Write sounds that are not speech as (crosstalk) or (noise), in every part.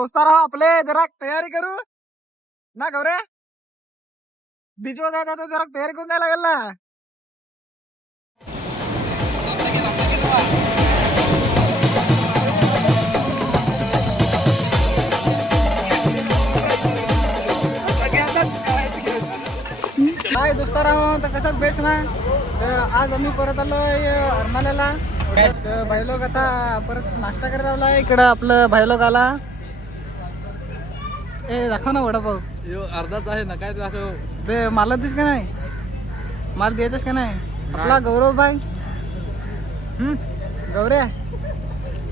दोस्तार हो, आपले जरा तयारी करू. ना गौरे बीचवर जायचं तर जरा तयारी करून जायला लागेल ना. काय दोस्तार हो, तर कसं बेस ना? तर आज आम्ही परत आलो अरमाल्याला. तर भाई लोक आता परत नाश्ता करायला लावला इकडं आपलं भाई लोक आला ए दाखव ना वडापाव. अर्धाच आहे ना काय दाखव? ते मला दिस का नाही? मला द्यायचंच का नाही? आपला गौरव भाई. हम्म, गौऱ्या.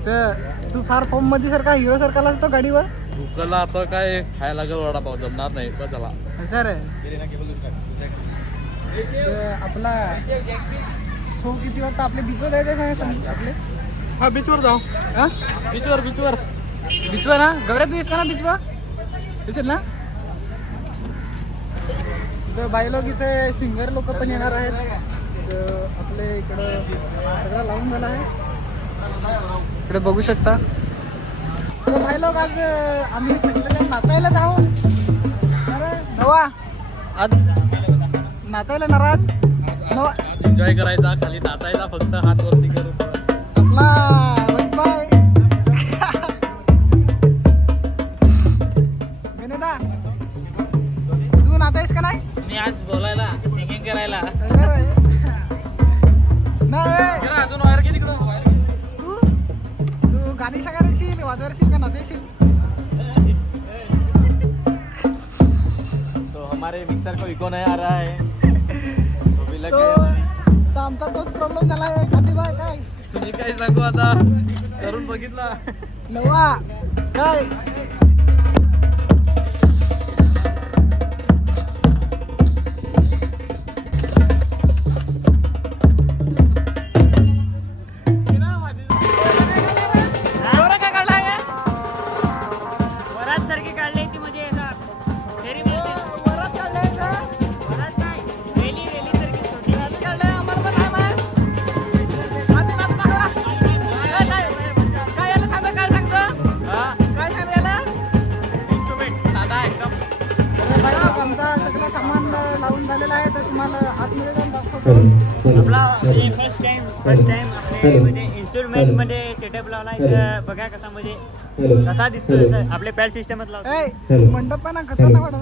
तर तू फार फॉर्ममध्ये सारखा हिरो सारखा आलास तो गाडीवर? भूकला आता काय खायला लागेल वडापाव जमणार नाही. बस चला सर आपला शो किती वाजता? आपले बीचवर जायचं सांग आपले? हा बीचवर जाऊ. हा? बीचवर बीचवर बीचवर ना गौऱ्या तू येस का ना बीचवर येशील ना? तर बाई लोक इथे सिंगर लोक पण येणार आहेत. आपले इकडं सगळं लावून झालं आहे. इकडे बघू शकता. तर भाई लोक आज आम्ही सगळे नाचायला जाऊ. अरे नवा. आज नाचायला नाराज. नवा. एन्जॉय करायचा खाली नाचायचा फक्त हात वरती करून. आपला आज बोलायला सिंगिंग करायला. नाही. अजून वायर किती तू? तू गाणी सांगायशील वाजवायशील का तो हमारे मिक्सर को इको नहीं आ रहा है. तो भी तो लगे आमचा तोच प्रॉब्लेम झाला आहे बाय काय? तुम्ही काय सांगू आता. करून बघितला. नवा काय? जाऊन दाखवतो आपला फर्स्ट टाइम फर्स्ट टाइम आपले म्हणजे इन्स्ट्रुमेंटमध्ये सेटअप लावला इथं बघा कसा म्हणजे कसा दिसतो आपले पॅड सिस्टमच लावतो मंडप पण खतरनाक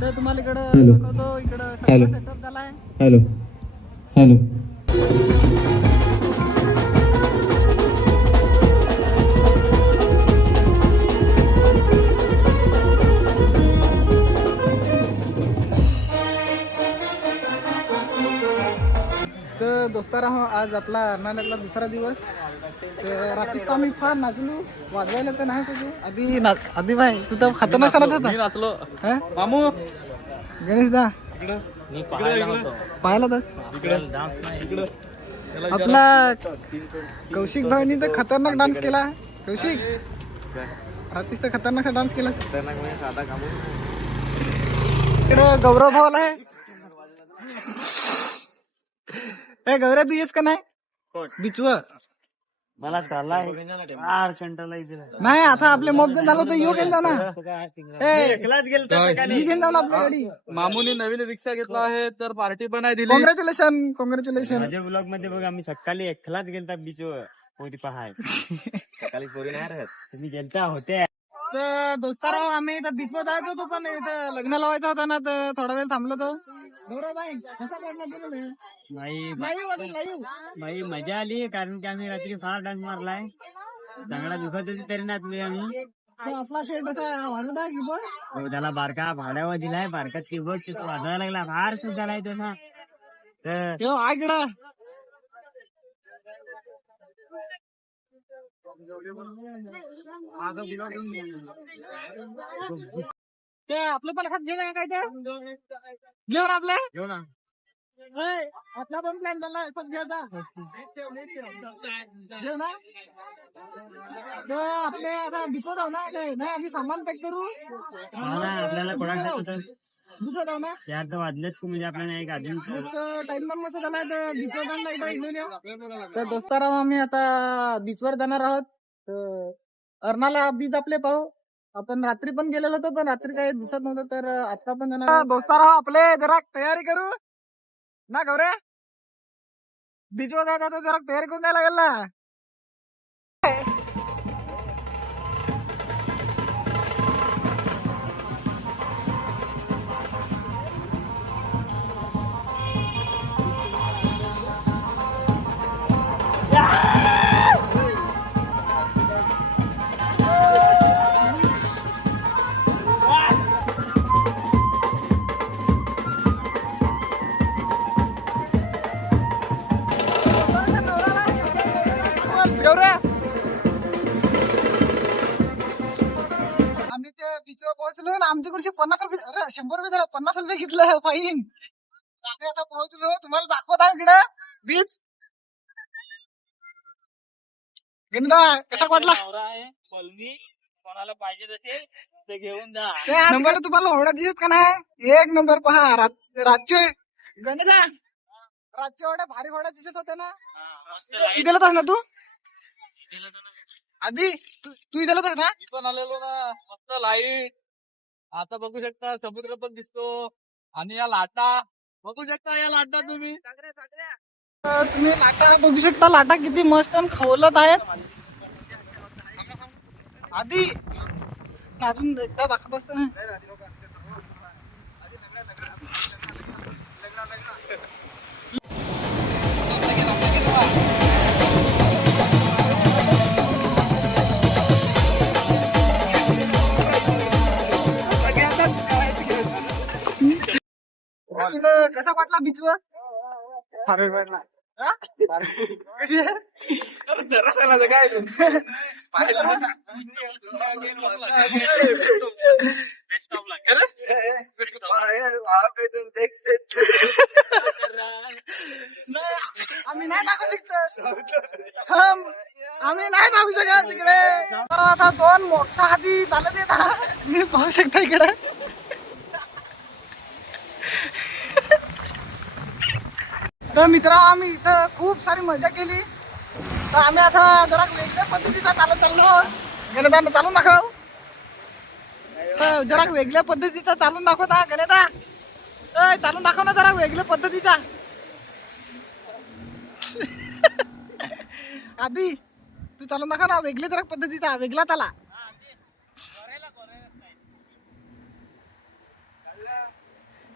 तर तुम्हाला इकडं दाखवतो इकडं सेटअप झालाय. हॅलो. हॅलो. तर हो आज आपला अर्नाल्यातला दुसरा दिवस. तर रात्रीच तर आम्ही फार नाचलो. वाजवायला तर नाही तुझू आधी ना आधी भाई तू तर खतरनाक सणाच होता. मी नाचलो. हा? मामू. गणेश दा मी पाहायला होतो पाहिला तस? डान्स नाही. आपला कौशिक भाईनी तर खतरनाक डान्स केला. कौशिक? रात्रीच तर खतरनाक डान्स केला. इकडं गौरव भावाला आहे ए गौरव तू येस का नाही? बिचवर. मला चालला कंटाळा इथे नाही आता आपले मोब जण झालं तर येऊ घेऊन जाऊ ना. घेऊन जाऊ ना. आपल्या गाडी मामूनी नवीन रिक्षा घेतला आहे तर पार्टी पण आहे दिली. कॉंग्रॅच्युलेशन कॉंग्रॅच्युलेशन माझ्या ब्लॉगमध्ये बघा आम्ही सकाळी एकलाच गेलता बीचवर पोरी पहाय. (laughs) सकाळी पोरी नाही राहत. तुम्ही गेलता होते तर दोस्तारा आम्ही इथं बीचवर जायचो होतो पण इथं लग्न लावायचं होतं ना तर थोडा वेळ थांबलो तो. गौरवबाई कसा वाटला तुला हे? नाही भाई मजा आली कारण की आम्ही रात्री फार डान्स मारलाय. चांगला दुखत होती तरी नाचलोय आम्ही. तो आपला सेट असा वाजत आहे कीबोर्ड तो त्याला बारका भाड्यावर दिलाय बारका कीबोर्ड तो वाजवायला लागला. फार खुश झालाय तो ना. तर तेव्हा आ ते आपलं पण हात घे ना काय ते? घेऊन आपले? घेऊ ना आपला पण प्लॅन झाला पण घ्यायचा घेऊ ना आपले आता ना ते, नाही आम्ही सामान पॅक करू. आपल्याला कोणाला बिचवर जाऊ ना चार तर वाजलेच खूप म्हणजे आपल्याला एक अजून टाइम पण मस्त झालाय तर बीचवर जाऊन एकदा घेऊन येऊ तर दोस्तारा आम्ही आता बीचवर जाणार आहोत. तर अर्नाला बीज आपले पाहू. आपण रात्री पण गेलेलो होतो पण रात्री काही दिसत नव्हतं तर आता पण जाणार दोस्तारा आपले जरा तयारी करू. ना गौरे बीच वर जायचं तर जरा तयारी करून द्यायला लागेल ना. आम्ही त्या बीचवर पोहोचलो ना आमच्याकडचे पन्नास रुपये अरे शंभर रुपये झालं पन्नास रुपये घेतलं फाईन आम्ही आता पोहोचलो तुम्हाला दाखवत आहे इकडे बीच गिंदा कसा वाटला कोणाला पाहिजे तसे ते घेऊन जा. नंबर? तुम्हाला होडा दिसत का नाही? एक नंबर पहा रा- राज्य गणेशा राज्य एवढ्या भारी घोडा दिसत होते ना? हा, इथेला होतास ना तू? आधी तू तू इथेला होतास ना मी पण आलेलो ना मस्त लाइट आता बघू शकता समुद्र पण दिसतो. आणि या लाटा बघू शकता या लाटा तुम्ही. तर तुम्ही लाटा बघू शकता. लाटा किती मस्त आणि खवलत आहेत. आधी अजून एकदा दाखवत असतो ना? कशी of luck. नाही, आम्ही नाही दाखवू शकतो. आम्ही नाही दाखवू शकत तिकडे. आता दोन मोठा हाती येत हा. तुम्ही पाहू शकता इकडे. तर मित्र आम्ही इथं खूप सारी मजा केली. तर आम्ही आता जरा वेगळ्या पद्धतीचा चालत चाललो गणेदान चालून दाखव. तर जरा वेगळ्या पद्धतीचा चालून दाखवता गणेदा. ए, चालून दाखव ना जरा वेगळ्या पद्धतीचा. (laughs) आधी तू चालून दाखव ना वेगळ्या जरा पद्धतीचा वेगळा त्याला.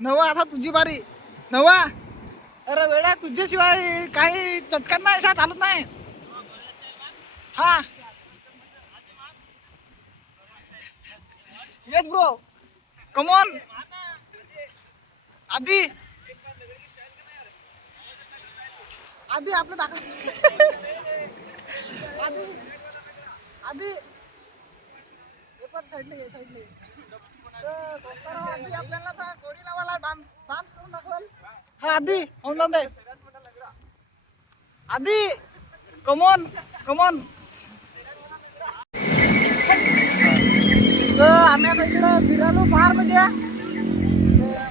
नवा आता तुझी बारी. नवा. अरे वेळा तुझ्याशिवाय काही चटकत नाही अशा आलो नाही. हा. येस ब्रो कमॉन आधी आधी आपलं दाखव. आधी आधी साईडला ये साईडला ये. तर दोस्तांनो, आधी आपल्याला आता गोरिलावाला डान्स डान्स करून दाखवल. हा आधी होऊन दे. आधी कमॉन कमॉन तर आम्ही आता इकडं फिरालो फार म्हणजे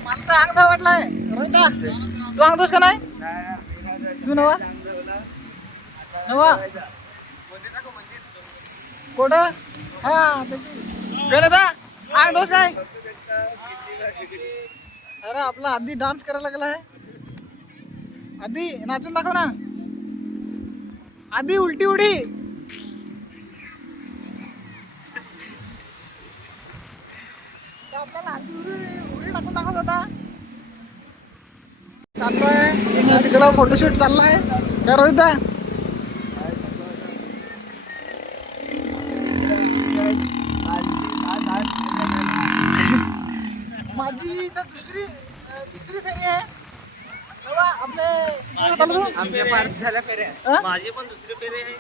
मला तर अंग वाटलाय. रोहिता तू अंगतोस का नाही? तू नवा? नवा? कुठं? हा गणता अंग दोष नाही अरे आपला आधी डान्स करायला लागला आहे. आधी नाचून दाखव ना. आधी उलटी उडी. आपल्याला आधी उडी उडी टाकून दाखवत होता. चाललोय. तिकडं फोटोशूट चाललाय. काय रोहिता माझी इथं दुसरी अं, तिसरी फेरी आहे. आपले इकडे चालू करू? हा? माझी पण दुसरी फेरी आहे.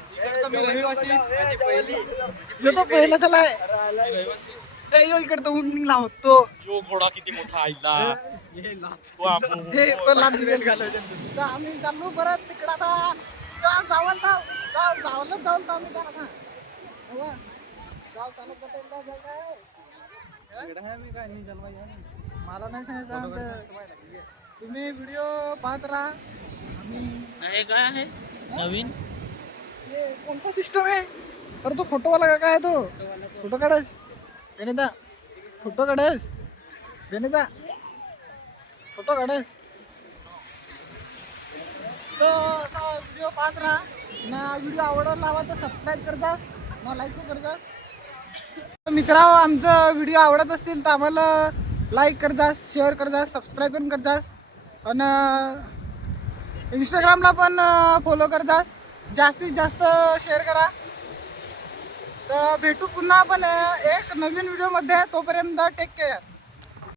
ह्यो तो पहिला त्याला यो इकडे यो घोडा किती मोठा आईला हे. तर आम्ही चाललो परत तिकडं आता. जाऊ जावं जाऊ जाऊ जावलच जाऊ तर आम्ही जाणार. हा. जाऊ चालत जाता? मला नाही सांगायचं आमचं. तुम्ही व्हिडिओ पाहत राहा. आम्ही हे काय आहे? नवीन? कोणता सिस्टम आहे? अरे तो फोटोवाला का काय आहे तो? फोटो काढस गणिता फोटो काढस गणिता फोटो काढस तो असा व्हिडिओ पाहत राहा. ना व्हिडिओ आवडला लावा तर सबस्क्राईब करतास ना लाईक करतास मित्रांनो आमचं व्हिडिओ आवडत असतील तर आम्हाला लाईक करतास शेअर करतास सबस्क्राईब पण करतास आणि इंस्टाग्रामला पण फॉलो करतास जास्तीत जास्त शेअर करा. तर भेटू पुन्हा आपण एक नवीन व्हिडिओमध्ये तोपर्यंत टेक केअर